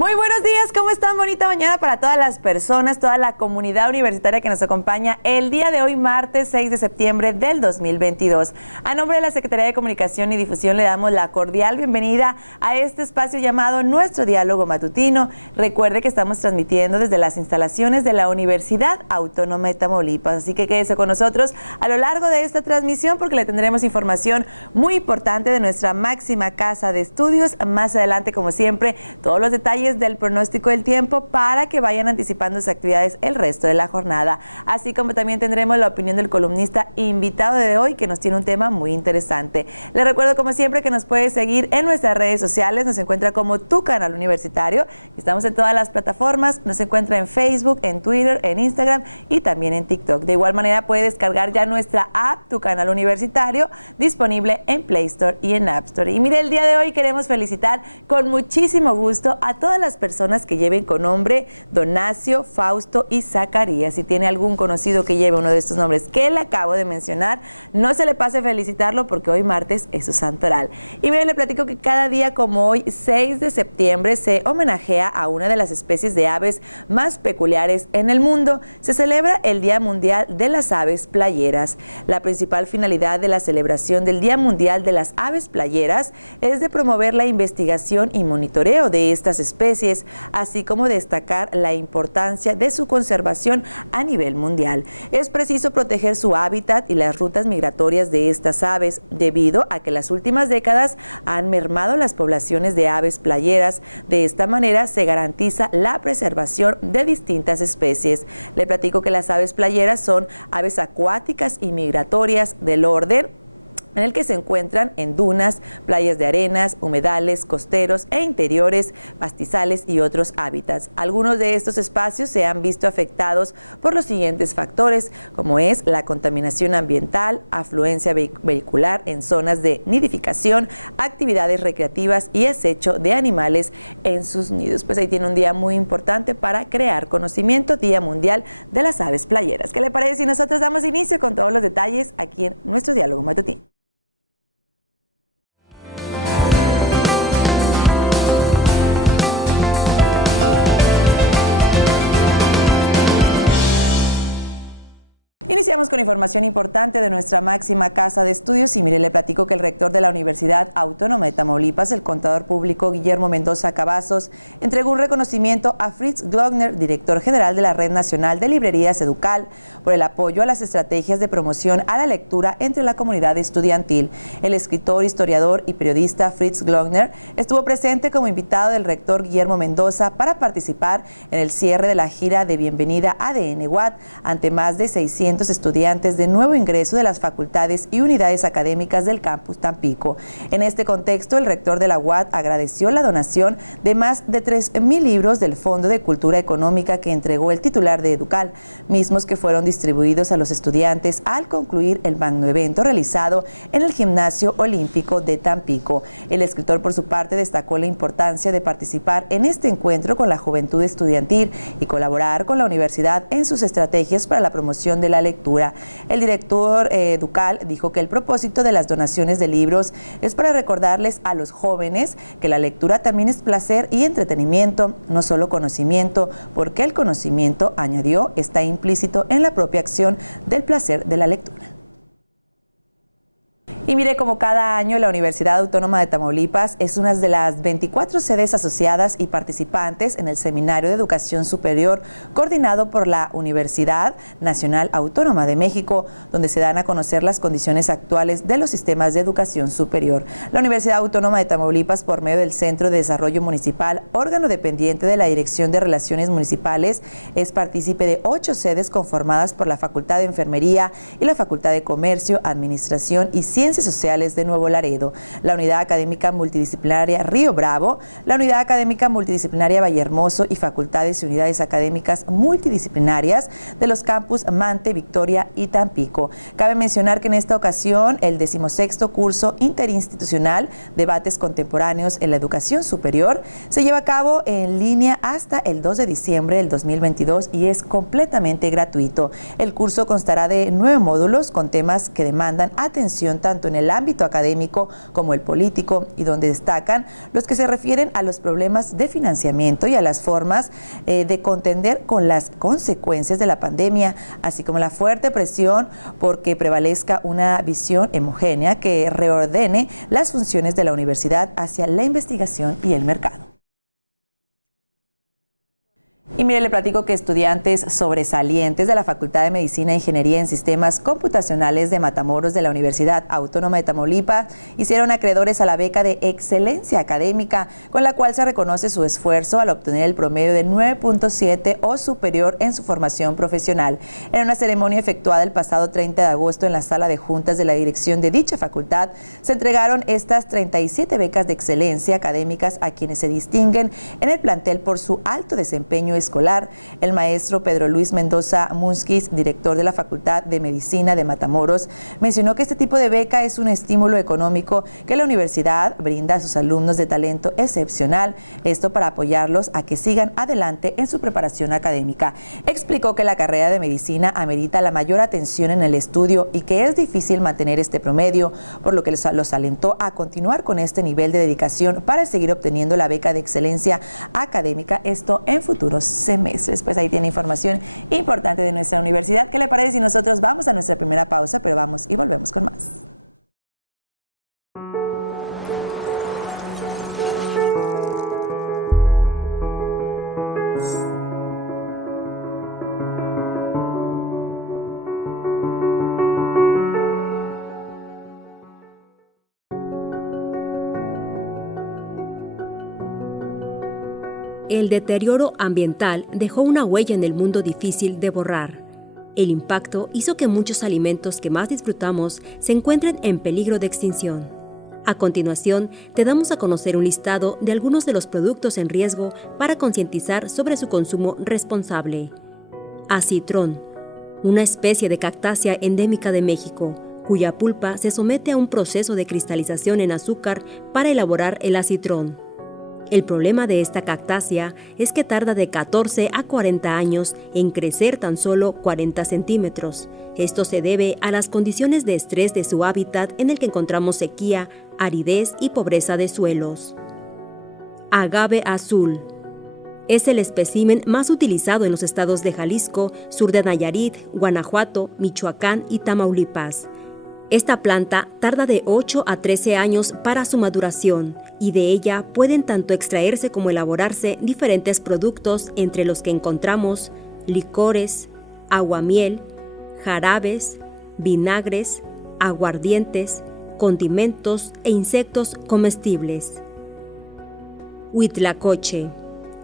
Muy buenos días, ¿cómo están? Bonita mañana para todas las personas, toda la comunidad universitaria que nos acompaña el día de hoy, martes 6 de septiembre del 2022. A nombre de la Secretaría de Comunicación y Difusión le damos la cordial bienvenida a este espacio llamado Nuestro Diálogo Matutino. Recuerde que estamos transmitiendo desde las instalaciones de la Universidad Autónoma de Tamaulipas, así que quédese con nosotros a lo largo de esta transmisión porque le tendremos información muy importante de nuestra máxima casa de estudios. Más adelante, como siempre, todos los detalles del pronóstico del tiempo para que vayan anticipando sus actividades el resto de la jornada. Así como también tendremos la opinión del columnista invitado de hoy que nos tiene un tema muy interesante. Les recuerdo como siempre que nos puede seguir en nuestras redes sociales, nos encuentra como Tu Canal Universitario. Estamos en todas las plataformas, nos encuentra en Facebook, en Twitter, en Instagram y también en TikTok. De igual manera puede descargar ya nuestra app Tu Canal Universitario, disponible en Play Store y en App Store. Y mire, el día de hoy queremos felicitar con muchísimo gusto a todas las personas que lleven con nombre Donacio, Fausto y Zacarías. Si tiene algún conocido que lleve uno de estos nombres que le acabo de mencionar, no se le pase felicitarlo porque hoy martes es su santoral. Y mire, le platico que cada día como hoy, 6 de septiembre, se homenajea a una de las especies de aves más peculiares en el mundo. Se celebra el Día Mundial de las Aves Playeras. La principal finalidad de la celebración del Día Mundial de las Aves Playeras es de promover la investigación y monitoreo de estas especies, así como destacar la importancia de su conservación a nivel mundial. Es preciso proteger su hábitat y las rutas migratorias de estas aves, debido a que las últimas décadas han mermado las poblaciones de aves playeras. De esta manera se garantiza la preservación de distintas especies. Le platico que las aves playeras son aves acuáticas y migratorias del orden en el que se encuentran en dunas, playas de arenas, humedales, costeros e interiores, pastizales y otros hábitats. Algunos de estos espacios se han visto afectados por los siguientes factores, como es la contaminación ambiental, afluencia vehicular en zonas de nidificación, actividades recreativas y acecho de animales en sus nidos. Pues ahí tiene un día muy importante para crear conocimiento, Día Mundial de las Aves Playeras. ¿Qué le parece si nosotros damos inicio con todos los detalles aquí en nuestro Diálogo Matutino? Iniciamos con información importante de nuestra máxima casa de estudios y mire, le platico que el rector de la Universidad Autónoma de Tamaulipas, el contador público Guillermo Mendoza Cavazos, entregó un reconocimiento a Fritz Glockner, director general de la Red Nacional de Librerías Educal, por el apoyo a las estrategias de promoción a la lectura entre la comunidad estudiantil. El escritor, historiador y periodista Fritz Glockner estuvo presente como invitado del rector Guillermo Mendoza para participar en el cierre de la gira de bienvenida ADN UAT ante más de 600 estudiantes de nuevo ingreso de las facultades y unidades académicas del campus Tampico. En este contexto, el rector de la UAT agradeció la donación de más de 3,000 libros del Fondo de Cultura Económica que entregó el titular de Educal, mismos que fueron distribuidos a los estudiantes al concluir el magno evento realizado en el Gimnasio Olímpico de Tampico. El escritor, por su parte, destacó la importancia de participar en este encuentro con la juventud estudiantil y colaborar con la universidad en sus estrategias para la promoción de la lectura. El director Educal dijo que el propósito de las donaciones de libros es para recordarles a los jóvenes que la lectura también es placer y entretenimiento, no solo conocimiento, porque el conocimiento, añadió, está implícito en la propia acción del placer de la lectura. Y mire, como cada año, la Universidad Autónoma de Tamaulipas es una de las 24 sedes asociadas y participantes en el Seminario de Educación Superior coordinado por la Universidad Nacional Autónoma de México, donde se dan a conocer las condiciones actuales de los sistemas de educación superior. La Universidad Autónoma de Tamaulipas, por medio del Centro de Desarrollo Municipal, órgano dependiente de la Dirección de Relaciones Municipales, es partícipe de 8 sedes conformadas por la Facultad de Enfermería y la Facultad de Comercio, Administración y Ciencias Sociales de Nuevo Laredo, la Unidad Académica Multidisciplinaria Río Bravo, la Unidad Académica Multidisciplinaria Vallehermoso y facultades y unidades académicas multidisciplinarias de los campus Mante, Victoria y Tampico. Cabe mencionar que en esta ocasión el 16º curso interinstitucional Debates Contemporáneos en la Educación Superior se lleva a cabo en línea hasta el 2 de diciembre del 2022 y es completamente gratuito. El curso constará de 9 módulos con temas que demandan atención tanto en el ámbito académico como el político, y donde destacan los que se refieren a los problemas de financiamiento y a las formas de contender con las consecuencias de la pandemia, así como la fuerte presión porque prevalezca una visión homogénea que reordene las funciones de la universidad hacia la investigación y el mercado. Y mire, le platico que estudiantes sobresalientes de la Facultad de Medicina e Ingeniería en Sistemas Computacionales de Matamoros de la Universidad Autónoma de Tamaulipas hicieron acreedores a la beca de excelencia académica, con la cual se reconoce su esfuerzo al obtener el promedio de 9.7 o superior en su formación profesional. En una ceremonia efectuada el pasado 30 de agosto en la sala de juntas de la dirección de dicha facultad, se entregaron estas 37 becas de excelencia académicas a quienes se distinguen en el plantel por su alto desempeño escolar. El maestro Pedro Luis Mendoza Munskis, director de la Facultad de Medicina de Matamoros, mencionó que este tipo de beca es un estímulo económico que la universidad brinda a sus alumnos de talento excepcional, esto para apoyarlos a que sigan adelante en su preparación académica. Explicó que la carrera de medicina amerita la mayor atención en el estudio y que es difícil mantener este promedio, por lo que los alentó a continuar con este nivel de dedicación para seguir obteniendo la beca de excelencia académica, esto en futuros semestres. Pues ahí tiene información importante de nuestra universidad. ¿Qué le parece si nosotros vamos a nuestra primera pausa, pero vamos y volvemos con más? El deterioro ambiental dejó una huella en el mundo difícil de borrar. El impacto hizo que muchos alimentos que más disfrutamos se encuentren en peligro de extinción. A continuación, te damos a conocer un listado de algunos de los productos en riesgo para concientizar sobre su consumo responsable. Acitrón, una especie de cactácea endémica de México, cuya pulpa se somete a un proceso de cristalización en azúcar para elaborar el acitrón. El problema de esta cactácea es que tarda de 14 a 40 años en crecer tan solo 40 centímetros. Esto se debe a las condiciones de estrés de su hábitat en el que encontramos sequía, aridez y pobreza de suelos. Agave azul. Es el espécimen más utilizado en los estados de Jalisco, sur de Nayarit, Guanajuato, Michoacán y Tamaulipas. Esta planta tarda de 8 a 13 años para su maduración y de ella pueden tanto extraerse como elaborarse diferentes productos, entre los que encontramos licores, aguamiel, jarabes, vinagres, aguardientes, condimentos e insectos comestibles. Huitlacoche.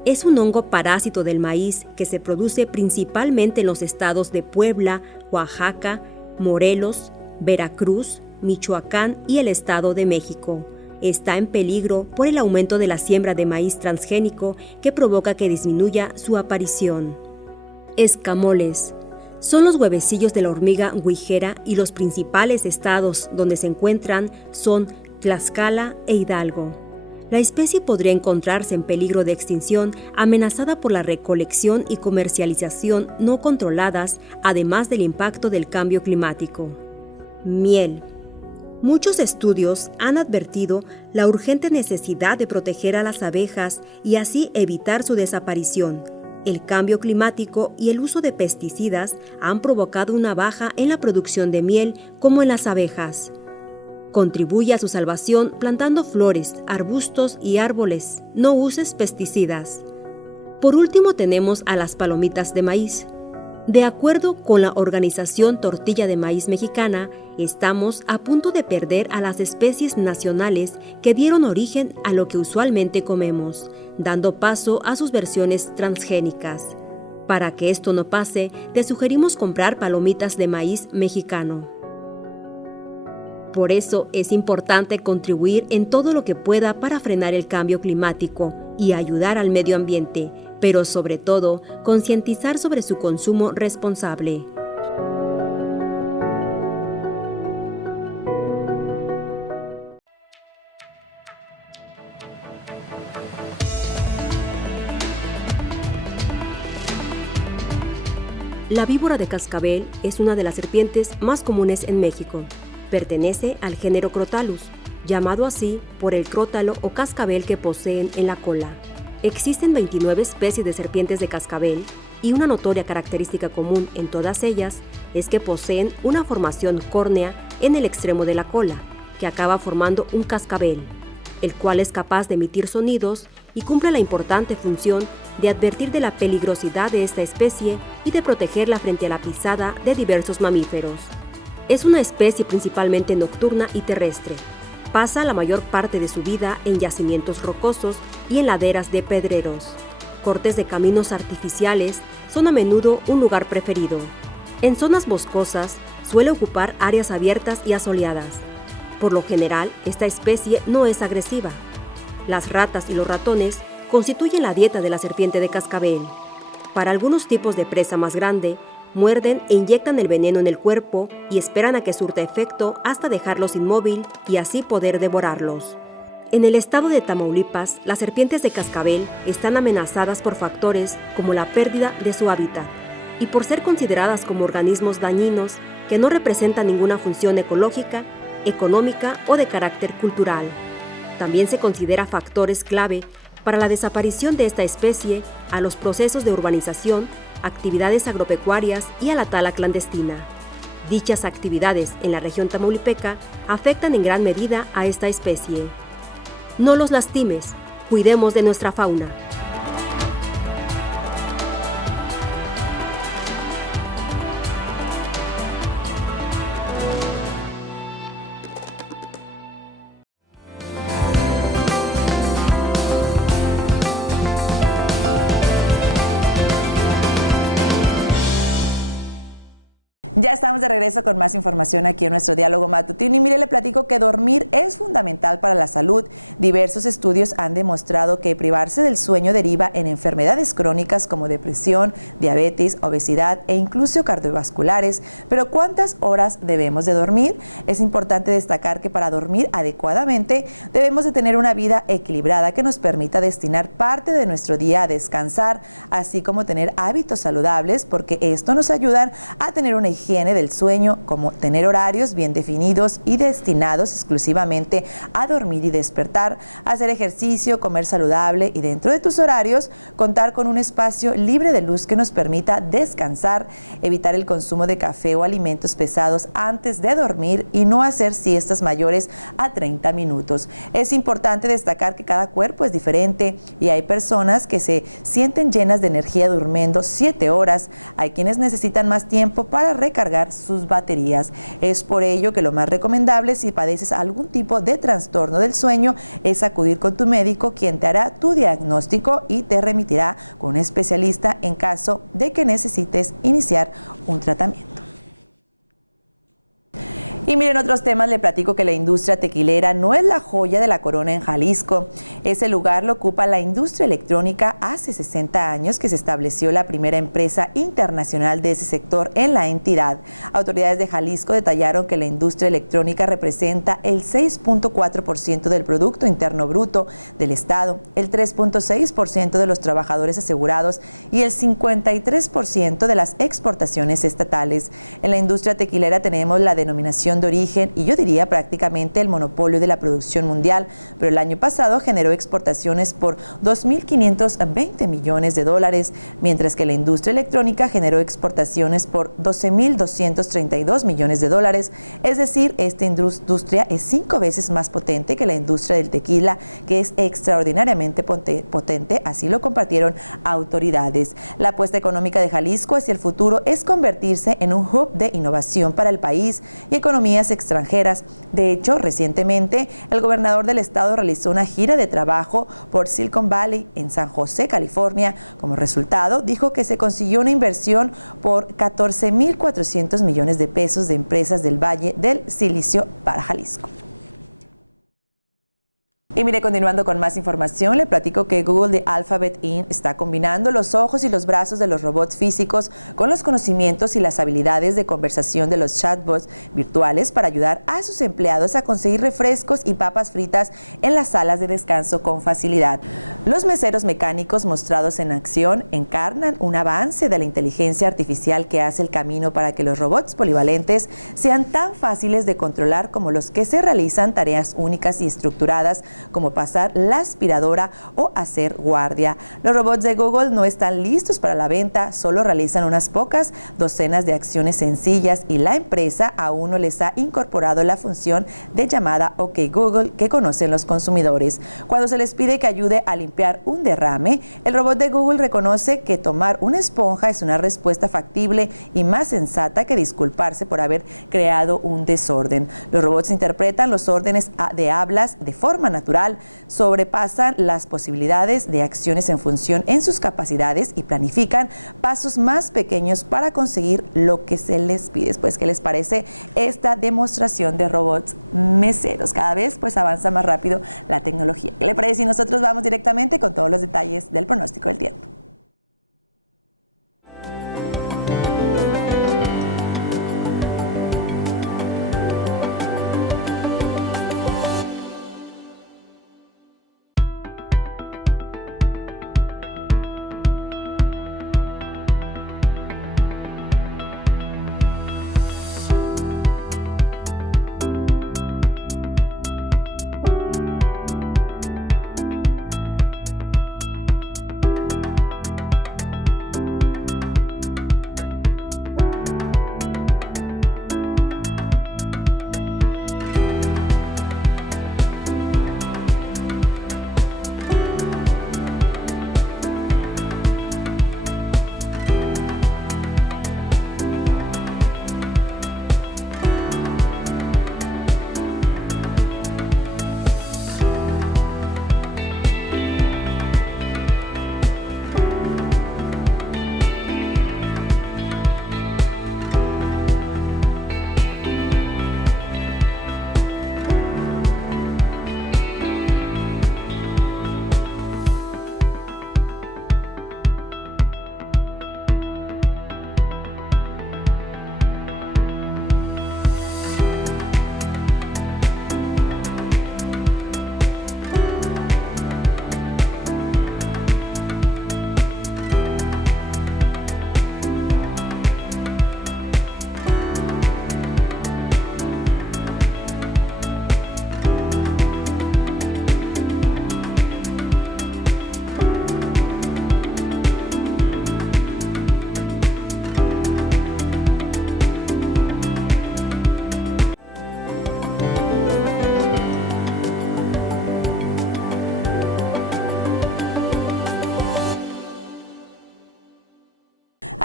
Es un hongo parásito del maíz que se produce principalmente en los estados de Puebla, Oaxaca, Morelos, Veracruz, Michoacán y el Estado de México. Está en peligro por el aumento de la siembra de maíz transgénico que provoca que disminuya su aparición. Escamoles. Son los huevecillos de la hormiga güijera y los principales estados donde se encuentran son Tlaxcala e Hidalgo. La especie podría encontrarse en peligro de extinción, amenazada por la recolección y comercialización no controladas, además del impacto del cambio climático. Miel. Muchos estudios han advertido la urgente necesidad de proteger a las abejas y así evitar su desaparición. El cambio climático y el uso de pesticidas han provocado una baja en la producción de miel, como en las abejas. Contribuye a su salvación plantando flores, arbustos y árboles. No uses pesticidas. Por último tenemos a las palomitas de maíz. De acuerdo con la organización Tortilla de Maíz Mexicana, estamos a punto de perder a las especies nacionales que dieron origen a lo que usualmente comemos, dando paso a sus versiones transgénicas. Para que esto no pase, te sugerimos comprar palomitas de maíz mexicano. Por eso es importante contribuir en todo lo que pueda para frenar el cambio climático y ayudar al medio ambiente, pero sobre todo, concientizar sobre su consumo responsable. La víbora de cascabel es una de las serpientes más comunes en México. Pertenece al género Crotalus, llamado así por el crótalo o cascabel que poseen en la cola. Existen 29 especies de serpientes de cascabel y una notoria característica común en todas ellas es que poseen una formación córnea en el extremo de la cola, que acaba formando un cascabel, el cual es capaz de emitir sonidos y cumple la importante función de advertir de la peligrosidad de esta especie y de protegerla frente a la pisada de diversos mamíferos. Es una especie principalmente nocturna y terrestre. Pasa la mayor parte de su vida en yacimientos rocosos y en laderas de pedreros. Cortes de caminos artificiales son a menudo un lugar preferido. En zonas boscosas suele ocupar áreas abiertas y asoleadas. Por lo general, esta especie no es agresiva. Las ratas y los ratones constituyen la dieta de la serpiente de cascabel. Para algunos tipos de presa más grande, muerden e inyectan el veneno en el cuerpo y esperan a que surta efecto hasta dejarlos inmóvil y así poder devorarlos. En el estado de Tamaulipas, las serpientes de cascabel están amenazadas por factores como la pérdida de su hábitat y por ser consideradas como organismos dañinos que no representan ninguna función ecológica, económica o de carácter cultural. También se considera factores clave para la desaparición de esta especie a los procesos de urbanización, actividades agropecuarias y a la tala clandestina. Dichas actividades en la región tamaulipeca afectan en gran medida a esta especie. No los lastimes, cuidemos de nuestra fauna. Ya estamos de regreso con más información aquí en nuestro diálogo matutino y mire, le platico que dormir es fundamental para la salud. Diversos estudios han demostrado que privarse del sueño deriva en enfermedades crónicas como depresión, diabetes, obesidad e incluso cardiovasculares. Pero ¿cuántas horas debemos de dormir? Es importante destacar que para dormir adecuadamente debemos de tener una vida equilibrada que nos permita destinar parte de nuestro día a descansar, así como tener hábitos saludables, porque esto nos ayuda a tener una higiene del sueño, como tener horarios bien definidos y destinados exclusivamente a dormir y despertar, hacer ejercicio, comer saludable y dentro de tus horarios contar con un espacio libre de luz que nos permita descansar, evitar el consumo de café o alimentos pesados antes de dormir y no hacer siestas mayores a 30 minutos. Es importante destacar que cada cuerpo es diferente y hay personas que se sienten llenas de energía durmiendo 7 horas. Hay quienes necesitan más tiempo para recargar sus baterías. Es por ello que lo más recomendable si padeces algún tipo de trastorno del sueño es acudir con tu médico, quien te hará tu diagnóstico y te remitirá con un especialista en caso de que necesites iniciar un tratamiento. Y miren, otros temas, le platico que la industria tequilera no es la joya de la corona en Jalisco. Ese lugar lo ocupa la industria electrónica. Hace 60 años que se estableció la primera empresa internacional de ese sector en la entidad. Autoridades de Jalisco detallaron que la industria electrónica representa el 6.4% del Producto Interno Bruto del Estado, el 3.6% de los trabajadores asegurados y el 53% de las exportaciones estatales. En la industria tequilera tenemos la denominación de origen y yo diría prácticamente el monopolio de la producción mundial, pero el año pasado generó exportaciones por $2.520 millones, mientras que la industria electrónica generó exportaciones por $12.232 millones. Es decir, esta industria es 5 veces más potente que la industria del tequila, que es extraordinariamente potente, así lo compartieron autoridades. La apuesta económica de Jalisco hacia el futuro es convertirse en un hub de innovación para el país y economías extranjeras. De hecho, recientemente el gobernador del estado realizó una gira de trabajo por Silicon Valley en San José, California. Como resultado, dijo que se consiguió una inversión por $14.400 millones de empresas del Valle del Silicio para Jalisco. Y mire, continuando con más información, le platico que Google de Alphabet Inc. está combinando los ojos y los brazos de los robots físicos con los conocimientos y las habilidades de conversación de los chatbots virtuales para ayudar a sus empleados a conseguir refrescos y papas fritas en las salas de descanso con facilidad. Los meseros mecánicos mostrados en acción encarnan un avance de la inteligencia artificial que hace el camino para que los robots polivalentes sean tan fáciles de controlar como los que se realizan tareas únicas y estructuradas como pasar la aspiradora o hacer guardia. Los robots de Google no están listos para la venta, solo realizan unas pocas docenas de acciones sencillas y la empresa aún no les ha incorporado la función de llamada OK Google que conocen los consumidores. Cuando se les pide que ayude a limpiar un derrame, el robot de Google reconoce que tomar una esponja es una respuesta factible y más sensata que disculparse por haber creado un desorden. Los robots interpretan los órdenes de hablas de forma natural, sobrepasan las posibilidades de acciones en función en sus capacidades y planifican pasos más pequeños para conseguir lo que se les pide. Pues, ¿qué les parece esta demostración de robots meseros? Cada vez pues avanza más rápido la tecnología. ¿Qué le parece si nosotros vamos directamente con todos los detalles del pronóstico del tiempo?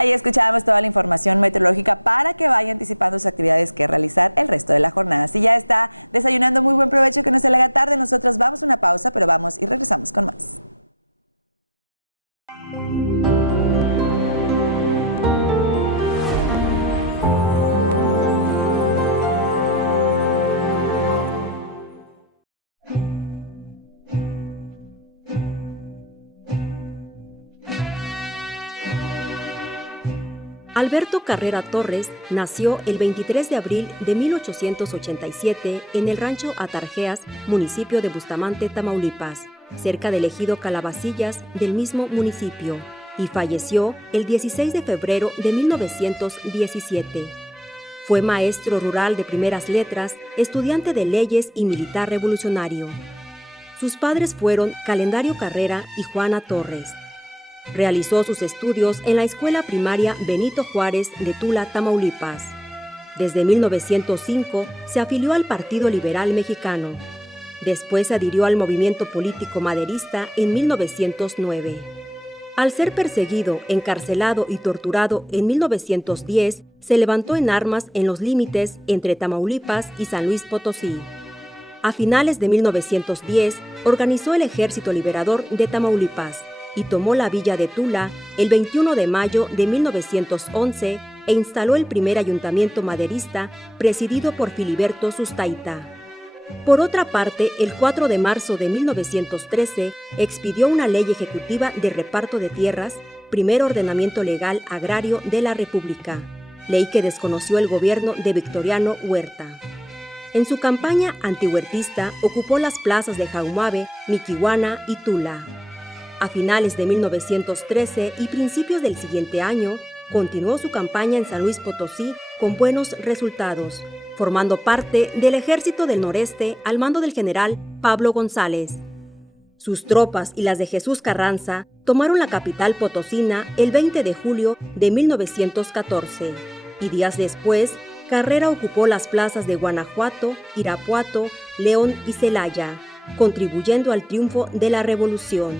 Ahí escuchábamos toda la información meteorológica para que vaya anticipando sus actividades que realizar el resto de la jornada. Si ya está desayunando, muy buen provecho, que no se le haga tarde. Nosotros vamos a una pausa, pero vamos y regresamos con más. Alberto Carrera Torres nació el 23 de abril de 1887 en el rancho Atarjeas, municipio de Bustamante, Tamaulipas, cerca del ejido Calabacillas del mismo municipio, y falleció el 16 de febrero de 1917. Fue maestro rural de primeras letras, estudiante de leyes y militar revolucionario. Sus padres fueron Calendario Carrera y Juana Torres. Realizó sus estudios en la Escuela Primaria Benito Juárez de Tula, Tamaulipas. Desde 1905 se afilió al Partido Liberal Mexicano. Después se adhirió al movimiento político maderista en 1909. Al ser perseguido, encarcelado y torturado en 1910, se levantó en armas en los límites entre Tamaulipas y San Luis Potosí. A finales de 1910, organizó el Ejército Liberador de Tamaulipas y tomó la villa de Tula el 21 de mayo de 1911 e instaló el primer ayuntamiento maderista presidido por Filiberto Sustaita. Por otra parte, el 4 de marzo de 1913 expidió una ley ejecutiva de reparto de tierras, primer ordenamiento legal agrario de la República, ley que desconoció el gobierno de Victoriano Huerta. En su campaña antihuertista ocupó las plazas de Jaumabe, Miquihuana y Tula. A finales de 1913 y principios del siguiente año, continuó su campaña en San Luis Potosí con buenos resultados, formando parte del Ejército del Noreste al mando del general Pablo González. Sus tropas y las de Jesús Carranza tomaron la capital potosina el 20 de julio de 1914 y días después, Carrera ocupó las plazas de Guanajuato, Irapuato, León y Celaya, contribuyendo al triunfo de la Revolución.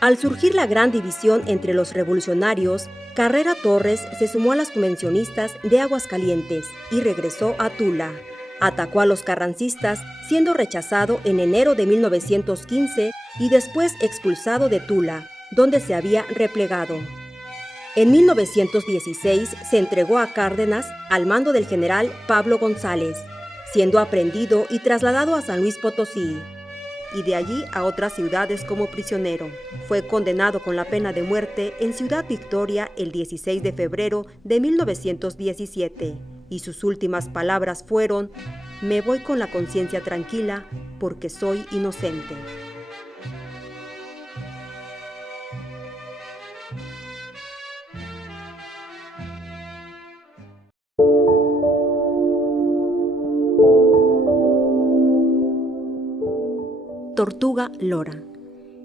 Al surgir la gran división entre los revolucionarios, Carrera Torres se sumó a las convencionistas de Aguascalientes y regresó a Tula. Atacó a los carrancistas, siendo rechazado en enero de 1915 y después expulsado de Tula, donde se había replegado. En 1916 se entregó a Cárdenas al mando del general Pablo González, siendo aprehendido y trasladado a San Luis Potosí, y de allí a otras ciudades como prisionero. Fue condenado con la pena de muerte en Ciudad Victoria el 16 de febrero de 1917, y sus últimas palabras fueron: «Me voy con la conciencia tranquila porque soy inocente». Tortuga lora.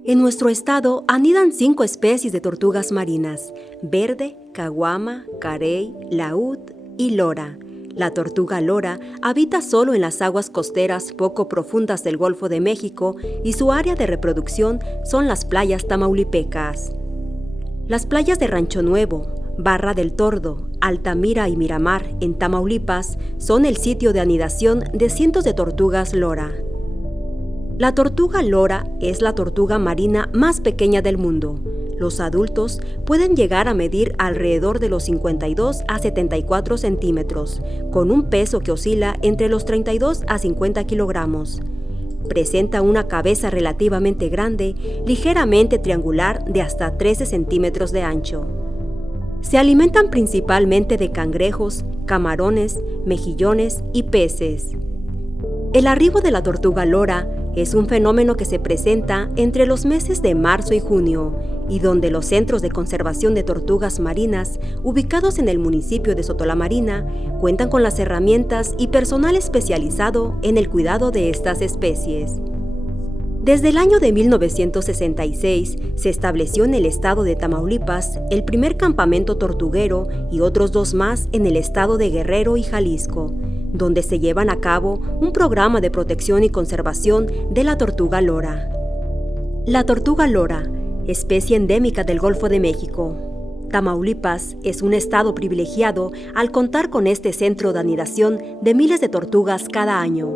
En nuestro estado anidan 5 especies de tortugas marinas: verde, caguama, carey, laúd y lora. La tortuga lora habita solo en las aguas costeras poco profundas del Golfo de México y su área de reproducción son las playas tamaulipecas. Las playas de Rancho Nuevo, Barra del Tordo, Altamira y Miramar en Tamaulipas son el sitio de anidación de cientos de tortugas lora. La tortuga lora es la tortuga marina más pequeña del mundo. Los adultos pueden llegar a medir alrededor de los 52 a 74 centímetros, con un peso que oscila entre los 32 a 50 kilogramos. Presenta una cabeza relativamente grande, ligeramente triangular de hasta 13 centímetros de ancho. Se alimentan principalmente de cangrejos, camarones, mejillones y peces. El arribo de la tortuga lora es un fenómeno que se presenta entre los meses de marzo y junio y donde los centros de conservación de tortugas marinas, ubicados en el municipio de Sotolamarina, cuentan con las herramientas y personal especializado en el cuidado de estas especies. Desde el año de 1966 se estableció en el estado de Tamaulipas el primer campamento tortuguero y otros 2 más en el estado de Guerrero y Jalisco, donde se llevan a cabo un programa de protección y conservación de la tortuga lora. La tortuga lora, especie endémica del Golfo de México. Tamaulipas es un estado privilegiado al contar con este centro de anidación de miles de tortugas cada año.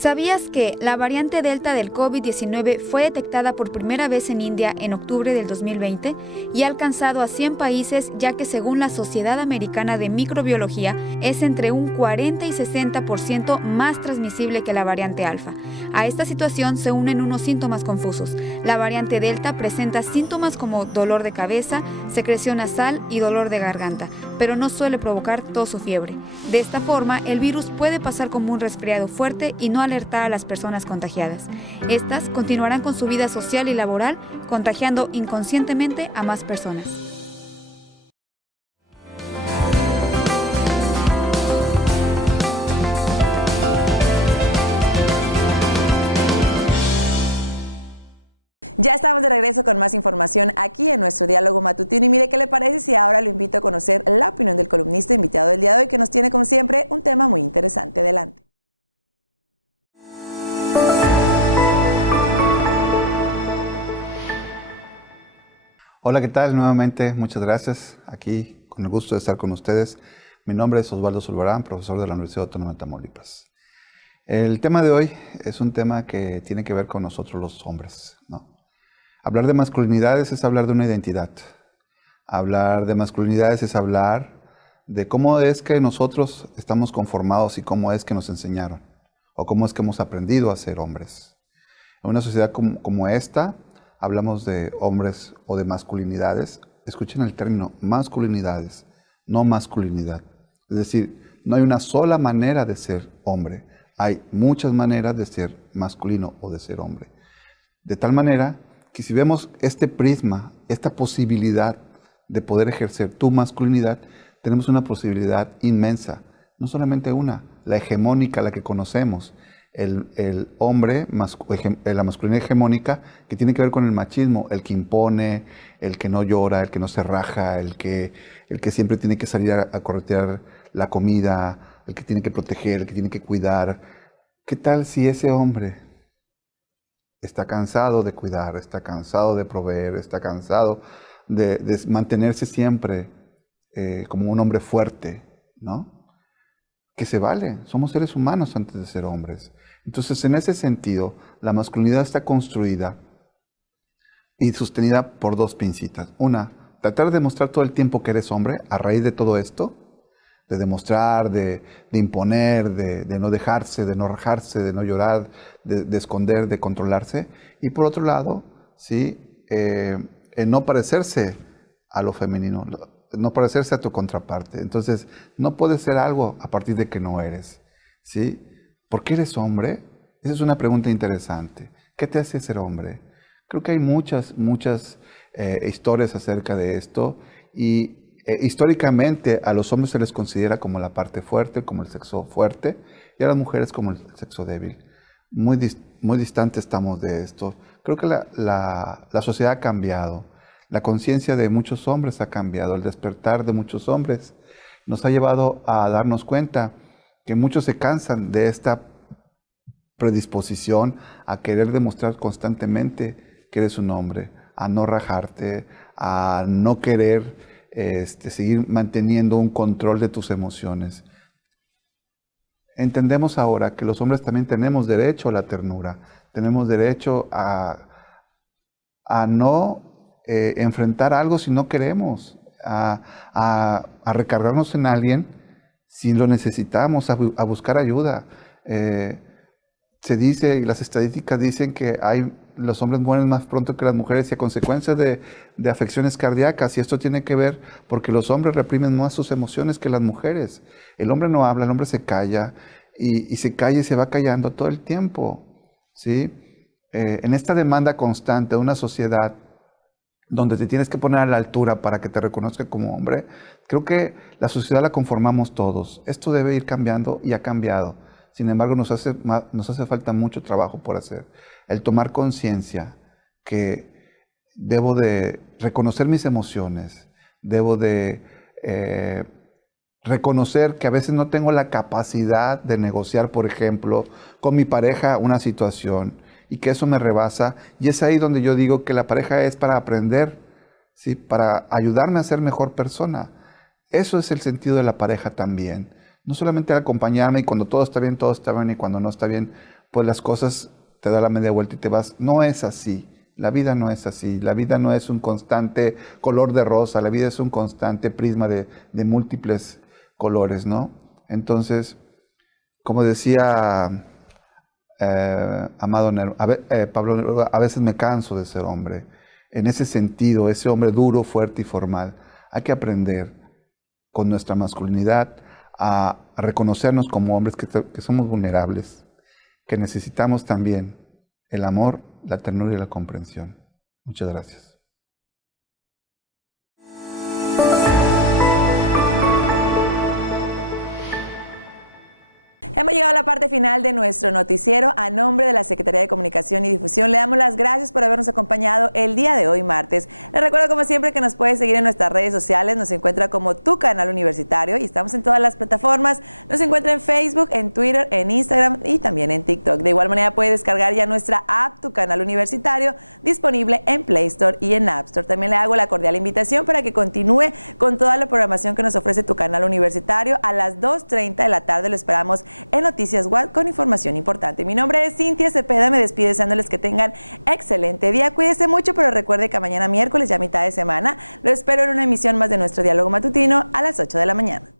¿Sabías que la variante Delta del COVID-19 fue detectada por primera vez en India en octubre del 2020 y ha alcanzado a 100 países, ya que según la Sociedad Americana de Microbiología es entre un 40 y 60% más transmisible que la variante Alfa? A esta situación se unen unos síntomas confusos. La variante Delta presenta síntomas como dolor de cabeza, secreción nasal y dolor de garganta, pero no suele provocar tos o fiebre. De esta forma, el virus puede pasar como un resfriado fuerte y no alertar a las personas contagiadas. Estas continuarán con su vida social y laboral, contagiando inconscientemente a más personas. Ya estamos de regreso con más información aquí en nuestro diálogo matutino. Y mire, ¿qué le parece si ahora lo invito a conocer la opinión del columnista invitado del día de hoy, que nos tiene, como siempre, un tema muy interesante? Adelante. Hola, ¿qué tal? Nuevamente, muchas gracias. Aquí, con el gusto de estar con ustedes. Mi nombre es Osvaldo Zulbarán, profesor de la Universidad Autónoma de Tamaulipas. El tema de hoy es un tema que tiene que ver con nosotros los hombres, ¿no? Hablar de masculinidades es hablar de una identidad. Hablar de masculinidades es hablar de cómo es que nosotros estamos conformados y cómo es que nos enseñaron, o cómo es que hemos aprendido a ser hombres. En una sociedad como esta, hablamos de hombres o de masculinidades. Escuchen el término masculinidades, no masculinidad. Es decir, no hay una sola manera de ser hombre. Hay muchas maneras de ser masculino o de ser hombre. De tal manera que si vemos este prisma, esta posibilidad de poder ejercer tu masculinidad, tenemos una posibilidad inmensa. No solamente una, la hegemónica, la que conocemos. El hombre, la masculinidad hegemónica, que tiene que ver con el machismo, el que impone, el que no llora, el que no se raja, el que siempre tiene que salir a corretear la comida, el que tiene que proteger, el que tiene que cuidar. ¿Qué tal si ese hombre está cansado de cuidar, está cansado de proveer, está cansado de mantenerse siempre como un hombre fuerte, ¿no? Que se vale, somos seres humanos antes de ser hombres. Entonces, en ese sentido, la masculinidad está construida y sostenida por dos pincitas. Una, tratar de demostrar todo el tiempo que eres hombre a raíz de todo esto, de demostrar, de imponer, de no dejarse, de no rajarse, de no llorar, de esconder, de controlarse. Y por otro lado, ¿sí? El no parecerse a lo femenino, no parecerse a tu contraparte. Entonces, no puedes ser algo a partir de que no eres, ¿sí? ¿Por qué eres hombre? Esa es una pregunta interesante. ¿Qué te hace ser hombre? Creo que hay muchas historias acerca de esto y históricamente a los hombres se les considera como la parte fuerte, como el sexo fuerte, y a las mujeres como el sexo débil. Muy distante estamos de esto. Creo que la sociedad ha cambiado. La conciencia de muchos hombres ha cambiado. El despertar de muchos hombres nos ha llevado a darnos cuenta que muchos se cansan de esta predisposición a querer demostrar constantemente que eres un hombre, a no rajarte, a no querer seguir manteniendo un control de tus emociones. Entendemos ahora que los hombres también tenemos derecho a la ternura, tenemos derecho a no enfrentar algo si no queremos, a recargarnos en alguien si lo necesitamos, a buscar ayuda. Se dice, y las estadísticas dicen que los hombres mueren más pronto que las mujeres y a consecuencia de afecciones cardíacas, y esto tiene que ver porque los hombres reprimen más sus emociones que las mujeres. El hombre no habla, el hombre se calla, y se calla y se va callando todo el tiempo, ¿sí? En esta demanda constante de una sociedad donde te tienes que poner a la altura para que te reconozca como hombre, creo que la sociedad la conformamos todos. Esto debe ir cambiando y ha cambiado. Sin embargo, nos hace falta mucho trabajo por hacer. El tomar conciencia que debo de reconocer mis emociones, debo de reconocer que a veces no tengo la capacidad de negociar, por ejemplo, con mi pareja una situación, y que eso me rebasa, y es ahí donde yo digo que la pareja es para aprender, ¿sí? Para ayudarme a ser mejor persona. Eso es el sentido de la pareja también. No solamente acompañarme y cuando todo está bien, y cuando no está bien, pues las cosas te da la media vuelta y te vas. No es así. La vida no es así. La vida no es un constante color de rosa. La vida es un constante prisma de múltiples colores, ¿no? Entonces, como decía Pablo Neruda, a veces me canso de ser hombre. En ese sentido, ese hombre duro, fuerte y formal, hay que aprender con nuestra masculinidad a reconocernos como hombres que somos vulnerables, que necesitamos también el amor, la ternura y la comprensión. Muchas gracias. Hemos llegado a la parte final de nuestro noticiero. A nombre de la Secretaría de Comunicación y Difusión, le damos las gracias por habernos acompañado el día de hoy, martes. Les recuerdo, como siempre, que nos puede seguir en nuestras redes sociales. Nos encuentra como Tu Canal Universitario y estamos en todas las plataformas. Nos encuentra en Facebook, en Twitter, en Instagram y también en TikTok. De igual manera, puede descargar ya nuestra app Tu Canal Universitario, disponible en Play Store y en App Store. También le hago la cordial invitación para que continúe con toda la programación que nos ofrece Tu Canal Universitario. A las 2:30 de la tarde lo esperamos en Noticias WAD con información importante. Mi nombre es Cintia Cepeda, me despido deseándoles que tengan excelente día. Cuídese mucho, pero recuerde que mañana miércoles, ya mitad de semana, lo espero en una emisión más de nuestro Diálogo Matutino a las 8 de la mañana.